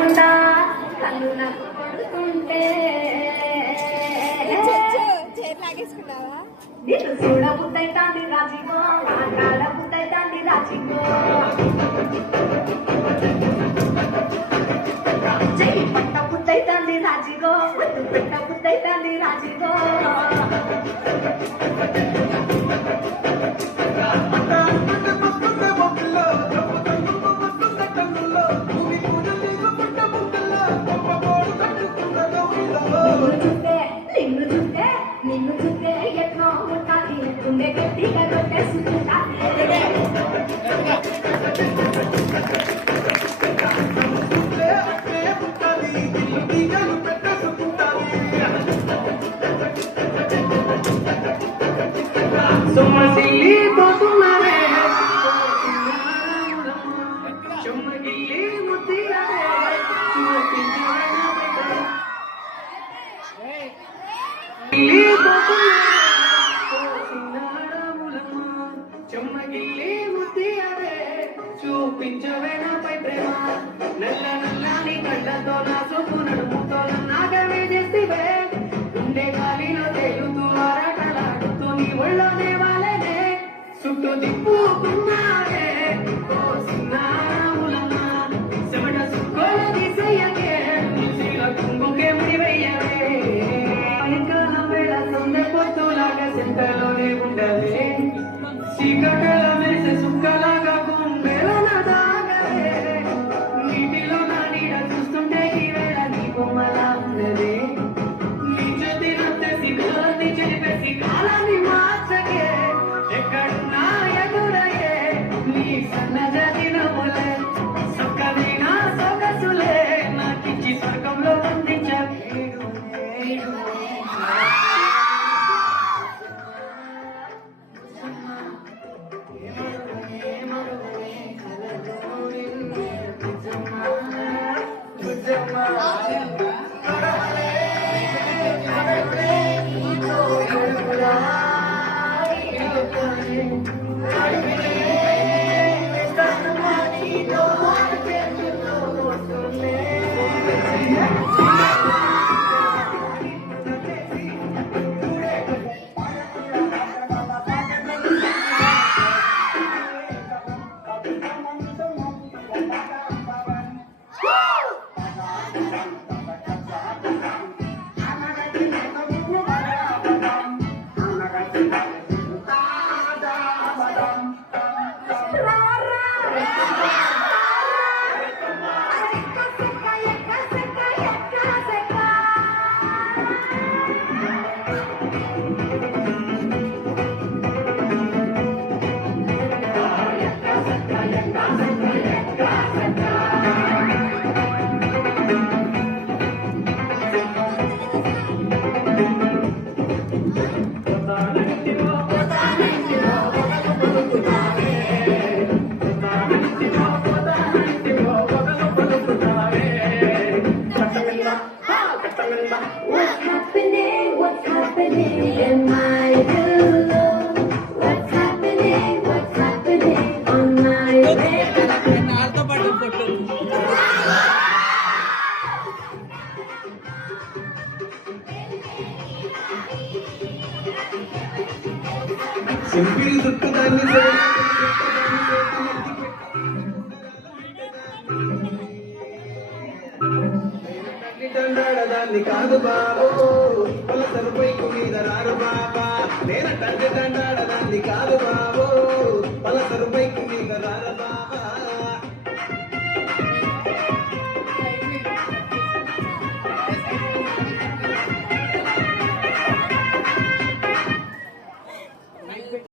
చూడకుండా కన్ను నాకు కొడుతుంటే నిన్ను చూడబుద్దైతాంది రాజిగో మాట్లాడబుద్దైతాంది రాజిగో చెయ్యి పట్ట బుద్దైతాంది రాజిగో ఒట్టు పెట్ట బుద్దైతాంది రాజిగో నిన్ను చూస్తే ఎట్లా ఉంటాది గుండె గట్టిగా కొట్టేసుకుంటాది సొమ్మసిల్లి పోతున్నారే చొమ్మగిల్లి ముద్దియారే చెమ్మగిల్లి ముద్దియారే చూపించవే నాపై ప్రేమ నల్ల నల్లని కళ్ళతో నా చూపు నడుముతో నాగవే చేసివే ఉండే గాలిలో తేలుతూ ఆరాటలాడుతూ నీ ఒళ్ళోనే వాలేనే చుట్టూ తిప్పుకున్నారే చెమట సుక్కోలు తీసేయకే కుంగుకే ముడివయ్యవే సాయంకాలం వేళ సందె పొత్తులాగా సింతలోనే ఉండలే చీకటల మెరిసే సుక్కలాగా గుండెలో దాగలే నీటిలో నా నీడ చూస్తుంటే ఈ వేళ నీ బొమ్మలా ఉన్నదే నీ చేతినంతేసి కాలాన్ని చెరిపేసి కాలాన్ని మార్చకే ఎక్కడున్నా ఎదురయ్యే నీ సన్నజాతి నవ్వులే సొక్కది నా సొగసులే నాకిచ్చి స్వర్గంలో బంధించే సింపిల్ చుట్టూ దాన్ని దాన్ని కాదు బాబు పొల సరిపోయి మీద రారు బాబా నేను తండ్రి తండ్రి